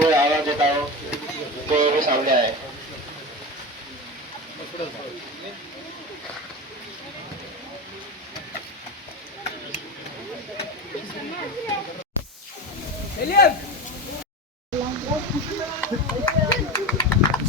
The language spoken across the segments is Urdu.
کوئی آواز دیتا ہو تو وہ بھی سامنے آئے.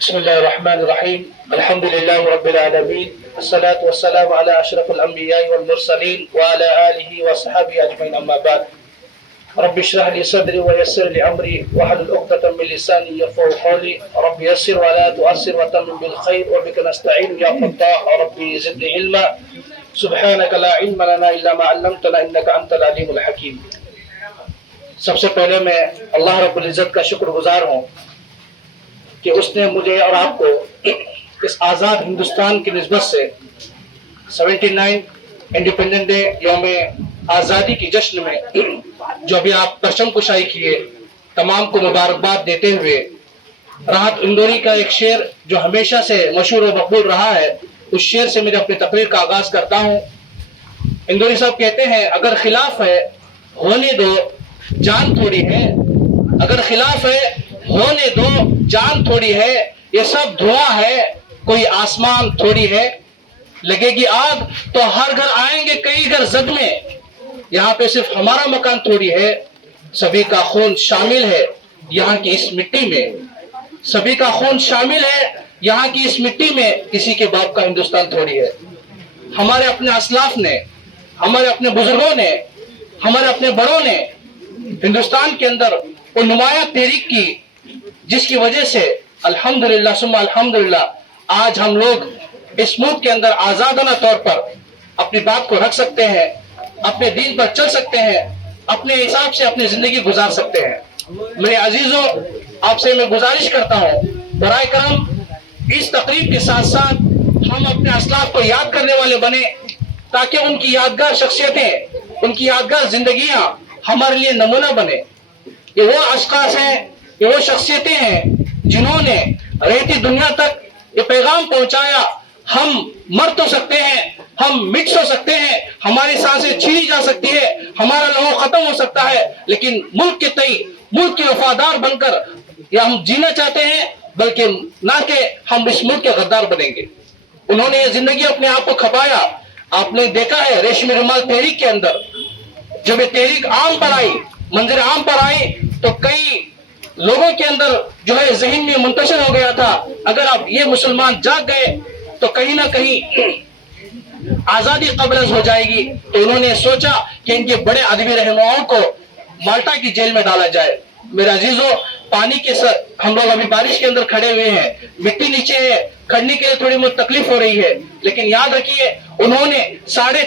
بسم الله الرحمن الرحيم. الحمد لله رب العالمين والصلاة والسلام على أشرف الأنبياء والمرسلين وعلى آله وصحبه أجمعين. أما بعد رب اشرح لي صدري ويسر لي أمري واحلل عقدة من لساني يفقهوا قولي. رب يسر ولا تؤثر وتمم بالخير وبك نستعين يا فتاح. ربي زدني علما سبحانك لا علم لنا إلا ما علمتنا إنك أنت العليم الحكيم. سب سے پہلے میں اللہ رب العزت کا شکر گزار ہوں کہ اس نے مجھے اور آپ کو اس آزاد ہندوستان کی نسبت سے 79 انڈیپینڈنٹ ڈے یوم آزادی کی جشن میں جو ابھی آپ پرچم کشائی کیے تمام کو مبارکباد دیتے ہوئے راحت اندوری کا ایک شعر جو ہمیشہ سے مشہور و مقبول رہا ہے اس شعر سے میں اپنی تقریر کا آغاز کرتا ہوں. اندوری صاحب کہتے ہیں اگر خلاف ہے ہونے دو جان تھوڑی ہے. اگر خلاف ہے ہونے دو جان تھوڑی ہے. یہ سب دھواں ہے کوئی آسمان تھوڑی ہے. لگے گی آگ تو ہر گھر آئیں گے کئی گھر زد میں. یہاں پہ صرف ہمارا مکان تھوڑی ہے. سبھی کا خون شامل ہے یہاں کی اس مٹی میں. سبھی کا خون شامل ہے یہاں کی اس مٹی میں. کسی کے باپ کا ہندوستان تھوڑی ہے. ہمارے اپنے اسلاف نے ہمارے اپنے بزرگوں نے ہمارے اپنے بڑوں نے ہندوستان کے اندر وہ نمایاں تحریک کی جس کی وجہ سے الحمدللہ ثم الحمدللہ آج ہم لوگ اس ملک کے اندر آزادانہ طور پر اپنی بات کو رکھ سکتے ہیں. اپنے دین پر چل سکتے ہیں. اپنے حساب سے اپنی زندگی گزار سکتے ہیں. میرے عزیزوں آپ سے میں گزارش کرتا ہوں برائے کرم اس تقریب کے ساتھ ساتھ ہم اپنے اسلاف کو یاد کرنے والے بنے تاکہ ان کی یادگار شخصیتیں ان کی یادگار زندگیاں ہمارے لیے نمونہ بنے. یہ وہ اشخاص ہیں یہ وہ شخصیتیں ہیں جنہوں نے رہتی دنیا تک یہ پیغام پہنچایا ہم مر تو سکتے ہیں ہم مٹ تو سکتے ہیں ہماری سانسیں چھینی جا سکتی ہے ہمارا لہو ختم ہو سکتا ہے لیکن ملک کے تئیں ملک کے وفادار بن کر یا ہم جینا چاہتے ہیں بلکہ نہ کہ ہم اس ملک کے غدار بنیں گے. انہوں نے یہ زندگی اپنے آپ کو کھپایا. آپ نے دیکھا ہے ریشمی رومال تحریک کے اندر جب یہ تحریک عام پر آئی منظر عام پر آئی تو کئی لوگوں کے اندر جو ہے ذہن میں منتشر ہو گیا تھا اگر اب یہ مسلمان جاگ گئے تو کہیں نہ کہیں آزادی قبل از ہو جائے گی. تو انہوں نے سوچا کہ ان کے بڑے ادبی رہنماؤں کو مالٹا کی جیل میں ڈالا جائے. میرے عزیزوں پانی کے ساتھ ہم لوگ ابھی بارش کے اندر کھڑے ہوئے ہیں. مٹی نیچے ہے کھڑنے کے لیے تھوڑی بہت تکلیف ہو رہی ہے لیکن یاد رکھیے انہوں نے ساڑھے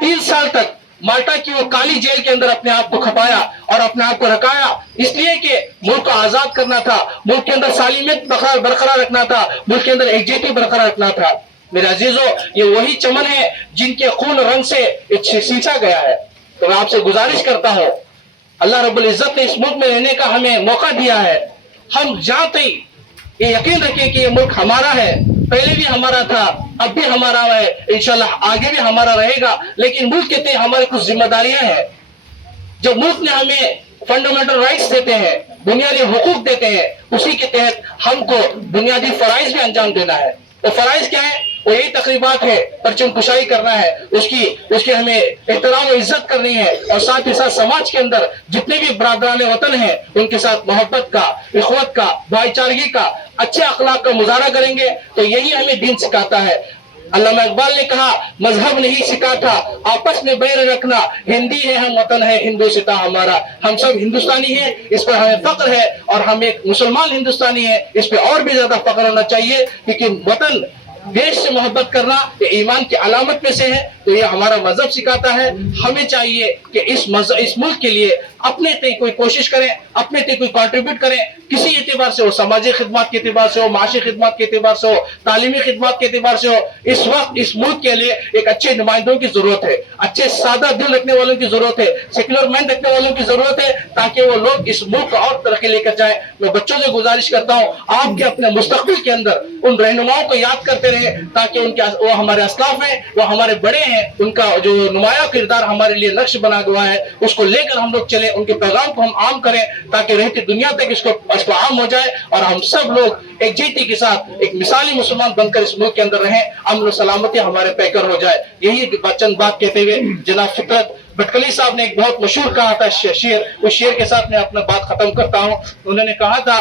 3 سال تک مالٹا کی وہ کالی جیل کے اندر اپنے آپ کو کھپایا اور اپنے آپ کو رکھایا اس لیے کہ ملک کو آزاد کرنا تھا. ملک کے اندر سالمیت برقرار رکھنا تھا. ملک کے اندر یکجہتی برقرار رکھنا تھا. میرے عزیزوں یہ وہی چمن ہے جن کے خون رنگ سے سینچا گیا ہے. تو میں آپ سے گزارش کرتا ہوں اللہ رب العزت نے اس ملک میں رہنے کا ہمیں موقع دیا ہے. ہم جانتے ہی یہ یقین رکھیں کہ یہ ملک ہمارا ہے. پہلے بھی ہمارا تھا اب بھی ہمارا ہے انشاءاللہ آگے بھی ہمارا رہے گا. لیکن ملک کے تئیں ہمارے کچھ ذمہ داریاں ہیں. جب ملک نے ہمیں فنڈامنٹل رائٹس دیتے ہیں بنیادی حقوق دیتے ہیں اسی کے تحت ہم کو بنیادی فرائض بھی انجام دینا ہے. وہ فرائض کیا ہے؟ وہ یہی تقریبات ہے، پرچم کشائی کرنا ہے، اس کی ہمیں احترام و عزت کرنی ہے، اور ساتھ ہی ساتھ سماج کے اندر جتنے بھی برادران وطن ہیں ان کے ساتھ محبت کا، اخوت کا، بھائی چارگی کا، اچھے اخلاق کا مظاہرہ کریں گے تو یہی ہمیں دین سکھاتا ہے۔ علامہ اقبال نے کہا مذہب نہیں سکھاتا آپس میں بیر رکھنا، ہندی ہے ہم وطن ہے ہندوستاں ہمارا، ہم سب ہندوستانی ہیں، اس پر ہمیں فخر ہے، اور ہم ایک مسلمان ہندوستانی ہیں، اس پہ اور بھی زیادہ فخر ہونا چاہیے، کیونکہ وطن دیش سے محبت کرنا یہ ایمان کی علامت میں سے ہے، تو یہ ہمارا مذہب سکھاتا ہے۔ ہمیں چاہیے کہ اس ملک کے لیے اپنے تے کوئی کوشش کریں، اپنے تے کوئی کنٹریبیوٹ کریں، کسی اعتبار سے ہو، سماجی خدمات کے اعتبار سے ہو، معاشی خدمات کے اعتبار سے ہو، تعلیمی خدمات کے اعتبار سے ہو۔ اس وقت اس ملک کے لیے ایک اچھے نمائندوں کی ضرورت ہے، اچھے سادہ دل رکھنے والوں کی ضرورت ہے، سیکولر مائنڈ رکھنے والوں کی ضرورت ہے، تاکہ وہ لوگ اس ملک کو اور ترقی لے کر جائیں۔ میں بچوں سے گزارش کرتا ہوں آپ کے اپنے مستقبل کے اندر ان رہنماؤں کو یاد کرتے رہے، تاکہ وہ ہمارے اسلاف ہیں، وہ ہمارے بڑے ہیں، ان کا جو نمایاں کردار ہمارے لیے نقش بنا ہوا ہے اس کو لے کر ہم لوگ چلیں، ان کے پیغام کو ہم عام کریں، تاکہ رہتی دنیا تک اس کو عام ہو جائے، اور ہم سب لوگ ایک جیتی کے ساتھ ایک مثالی مسلمان بن کر اس ملک کے اندر رہیں، امن و سلامتی ہمارے پیکر ہو جائے۔ یہی چند بات کہتے ہوئے جناب فطرت بھٹکلی صاحب نے ایک بہت مشہور کہا تھا شعر، اس شعر کے ساتھ میں اپنا بات ختم کرتا ہوں۔ انہوں نے کہا تھا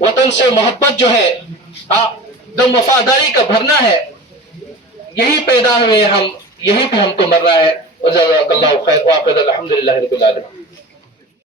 وطن سے محبت جو ہے دم وفاداری کا بھرنا ہے، یہی پیدا ہوئے ہم، یہی پہ ہم کو مرنا ہے۔ جزاک اللہ خیر، وآخر الحمدللہ رب العالمین۔